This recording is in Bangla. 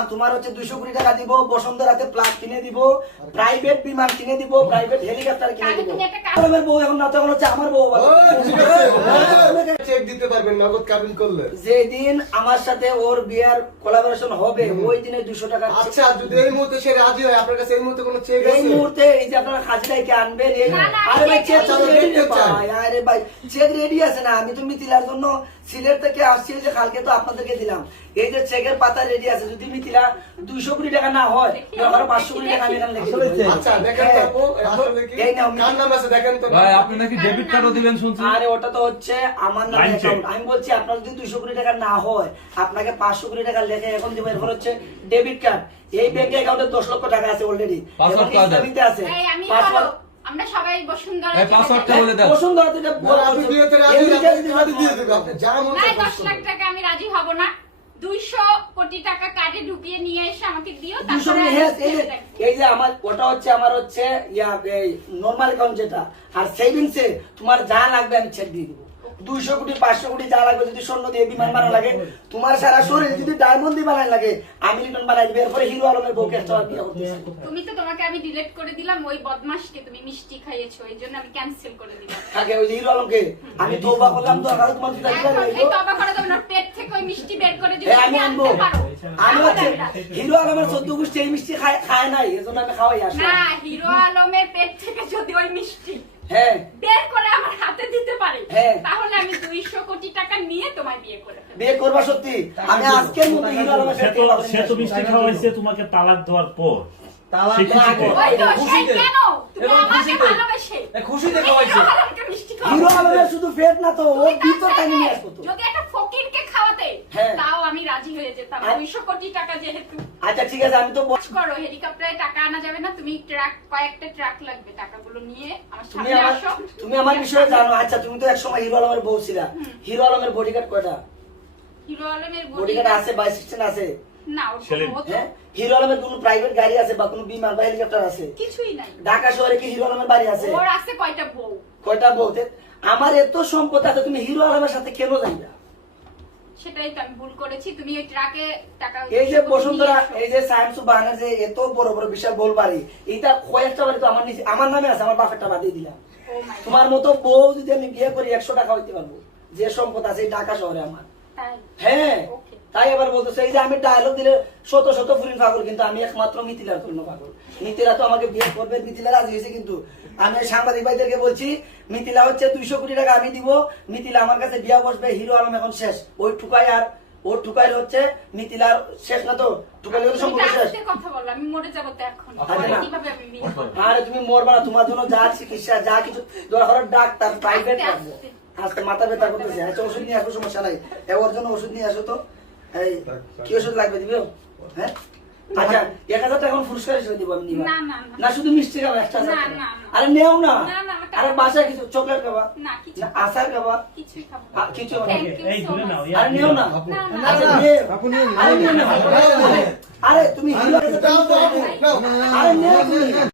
বললাম তোমার হচ্ছে দুশো কোটি টাকা দিব বসুন্ধরাতে প্লাট কিনে দিব প্রাইভেট বিমান কিনে দিব প্রাইভেট হেলিকপ্টার কিনে দিব। আমার বউ এখন না তখন হচ্ছে আমার বউ ও, ঠিক আছে। চেক দিতে পারবেন নগদ কাবিন করলে। যেদিন আমার সাথে ওর বিয়ার কোলাবোরেশন হবে ওই দিনে দুশো টাকা আচ্ছা যদি এই মুহূর্তে সে রাজি হয় আপনার কাছে এই মুহূর্তে কোনো চেক এই মুহূর্তে এই যে আপনারা হাজিরাইকে আনবেন এই না, না, আরে ভাই চেক check তো চাই। রেডি check চাই। ভাই আরে ভাই চেক রেডি আছে না? আমি তো মিথিলার জন্য সিলেট থেকে আসছি যে কালকে তো আপনাদেরকে দিলাম। এই যে চেকের পাতা রেডি আছে যদি মিথিলা দুইশো কোটি টাকা না হয় পাঁচশো কোটি টাকা আমি এখানে লিখে। আচ্ছা দেখেন তো আপু আসলে কি এই নাও, কার নাম আছে দেখেন তো। ভাই আপনি নাকি ডেবিট কার্ডও দিবেন শুনছি। আরে ওটা তো হচ্ছে আমার নামে অ্যাকাউন্ট আমি বলছি আপনার যদি দুইশো কোটি টাকা না হয় আপনাকে পাঁচশো কোটি টাকা লেখে এখন দেবো। এরপর হচ্ছে ডেবিট কার্ড এই ব্যাংক অ্যাকাউন্টে দশ লক্ষ টাকা আছে অলরেডি আছে। ইসলামিতে আছে। এই আমি Password- বলো, আমরা সবাই বসুন্ধরা এই পাসওয়ার্ডটা বলে দেন বসুন্ধরা থেকে না, বড় আপনি বিয়েতে রাজি এমনি হলে কাজ আপনি দিয়ে পারব। আপনি যা মন চায় দশ খরচ লাখ টাকা আমি রাজি হব না। দুইশো কোটি টাকা কার্ডে ঢুকিয়ে নিয়ে এসে আমাকে দিও তারপরে আমি হ্যাঁ, এই যে- দেখব। এই যে আমার ওটা হচ্ছে আমার হচ্ছে ইয়া এই অ্যাকাউন্ট যেটা। আর সেভিংসে তোমার যা লাগবে আমি চেক দিয়ে দিবো। দুইশো কোটি পাঁচশো কোটি যা লাগবে যদি স্বর্ণ দিয়ে বিমান বানানো লাগে তোমার সারা শরীর যদি ডায়মন্ড দিয়ে বানানো লাগে আমি বানাই দিবে। এরপরে হিরো আলমের বউকে একটা বিয়ে করতেছি। তুমি তো তোমাকে আমি ডিলিট করে দিলাম ওই বদমাশকে তুমি মিষ্টি খাইয়েছো এই জন্য আমি ক্যান্সেল করে দিলাম। কাকে ওই হিরো আলমকে আমি তৌবা করলাম তো আর তোমার দিদা করে না পেট থেকে ওই মিষ্টি বের করে দিলে হ্যাঁ, আমি আনব আমি। হিরো আলমের চোদ্দ গোষ্ঠী এই মিষ্টি খায় খায় নাই এজন্য আমি খাওয়াই আসলাম না হিরো আলমের পেট থেকে যদি ওই মিষ্টি হ্যাঁ। বের করে আমার হাতে দিতে পারে হ্যাঁ। তাহলে আমি দুইশো কোটি টাকা নিয়ে তোমায় বিয়ে করে বিয়ে করবা সত্যি? আমি আজকের মতো হিরো আলমের সে তো কথা সে তো মিষ্টি খাওয়াইছে তোমাকে তালাক দেওয়ার পর। তালাক খুশিতে। কেন? তুমি আমাকে ভালোবেসে। খাওয়াইছে। হিরো। আলমের শুধু পেট না তো ও তুমি তার ভিতর টাইমে নিয়ে চাইলে আসব তো। যদি একটা ফকিরকে খাওয়াতে হ্যাঁ। তাও আমি রাজি হয়ে যেতাম। দুইশো কোটি টাকা যেহেতু। আচ্ছা ঠিক আছে আমি তো কাজ করো হেলিকপ্টারে টাকা আনা যাবে না। তুমি ট্রাক কয়েকটা ট্রাক লাগবে টাকাগুলো নিয়ে আমার সামনে আসো। তুমি আমার বিষয়ে জানো। আচ্ছা তুমি তো একসময় হিরো আলমের বউ ছিলা। হিরো আলমের বডিগার্ড কয়টা? হিরো আলমের বডিগার্ড আছে বাই সিস্টেম আছে? না কোনো হ্যাঁ? হিরো আলমের কোনো প্রাইভেট গাড়ি আছে বা কোনো বিমান বা হেলিকপ্টার আছে? কিছুই নাই। ঢাকা শহরে কি হিরো আলমের বাড়ি আছে? ওর আছে কয়টা বউ? কয়টা বলতে আমার এত সম্পদ আছে তুমি হিরো আলমের সাথে কেন যাইবা? সেটাই তো আমি ভুল করেছি। তুমি ওই ট্রাকে টাকা এই যে বসুন্ধরা এই যে সায়েন্স যে এত বড় বড় বিশাল বল বাড়ি এটা কয়েকটা বাড়ি তো আমার নিচে আমার নামে আছে আমার বাপেরটা বাদিয়ে দিলাম। Oh তোমার মতো বউ যদি আমি বিয়ে করি একশো টাকা হইতে পারব। যে সম্পদ আছে টাকা ঢাকা শহরে আমার। হ্যাঁ তাই আবার বলতেছে এই যে আমি ডায়লগ দিলে শত শত ফুরিন পাগল কিন্তু আমি একমাত্র মিথিলার জন্য পাগল। মিথিলা তো আমাকে বিয়ে করবে মিথিলা রাজি হয়েছে কিন্তু। আমি সাংবাদিক ভাইদেরকে বলছি মিথিলা হচ্ছে দুইশো কোটি টাকা আমি দিব মিথিলা আমার কাছে বিয়া বসবে হিরো আলম এখন শেষ। ওই টুকাই আর ওর টুকাই হচ্ছে মিথিলার শেষ না তো? তুমি সম্পর্ক শেষ। কথা বলো আমি মরে যাব তো এখন। আচ্ছা। কীভাবে আমি আরে তুমি মরবা না তোমার জন্য যা চিকিৎসা যা কিছু দরকার ডাক্তার প্রাইভেট রাখব। আজকে মাথা ব্যথা করতেছে। আচ্ছা ওষুধ নিয়ে আসব সমস্যা নাই। ওর জন্য ওষুধ নিয়ে আসো তো। এই কি ওষুধ লাগবে দিবে? হ্যাঁ? আচ্ছা এক হাজার টাকা পুরস্কার হিসেবে দিব আমি নিবা। না, না, না। না শুধু মিষ্টি খাব একটা না, না, না। আরে নেও না। আরে বাসায় কিছু চকলেট খাবা? না কিছু না আচার খাবা? কিছু নাও much. আরে নিও না। আরে। আরে নেও তুমি